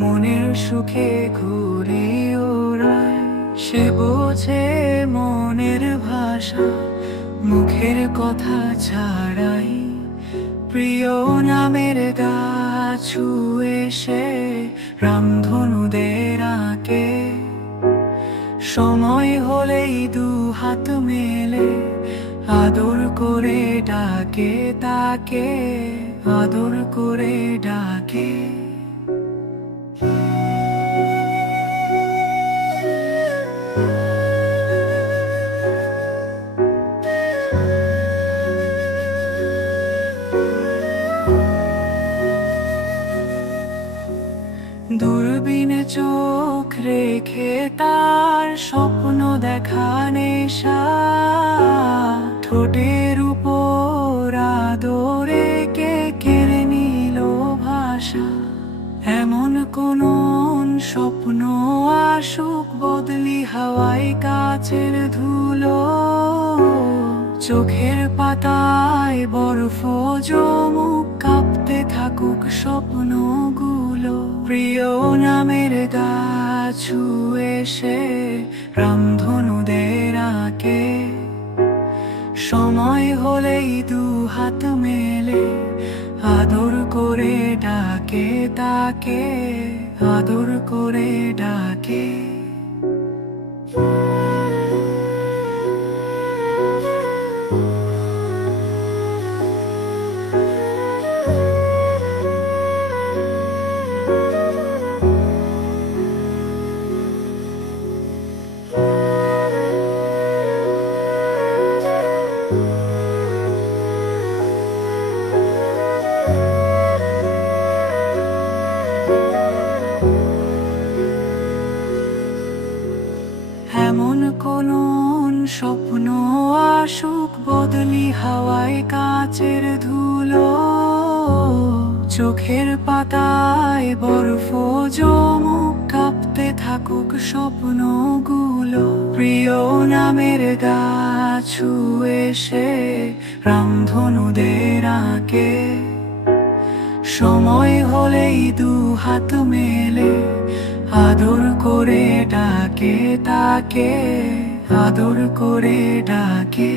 মনের সুখে ঘুরি ওড়ায়। সে বোঝে মনের ভাষা, মুখের কথা ছাড়াই। প্রিয় নামের গাছ ছুঁয়ে সে রামধনুদের আঁকে। সময় হলেই দু হাত মেলে আদর করে ডাকে তাকে, আদর করে ডাকে। দূরবীনে চোখ রেখে তার স্বপ্ন দেখা নেশা, ঠোঁটের উপর আদরে কে কেড়ে নিল ভাষা। এমন কোন স্বপ্ন আসুক বদলি হাওয়ায় কাচের ধুলো, চোখের পাতায় বরফ জমুক কাঁপতে থাকুক স্বপ্নগুলো। প্রিয় নামের গাছ ছুঁয়ে সে রামধনুদের আঁকে। সময় হলেই দু হাত মেলে আদর করে ডাকে তাকে, আদর করে ডাকে। এমন কোন স্বপ্ন আসুক বদলি হাওয়ায় কাচের ধুলো, চোখের পাতায় বরফ জমুক কাঁপতে থাকুক স্বপ্নগুলো। প্রিয় নামের গাছ ছুঁয়ে সে রামধনুদের আঁকে। সময় হলেই দু হাত মেলে আদর করে ডাকে তাকে, আদর করে ডাকে।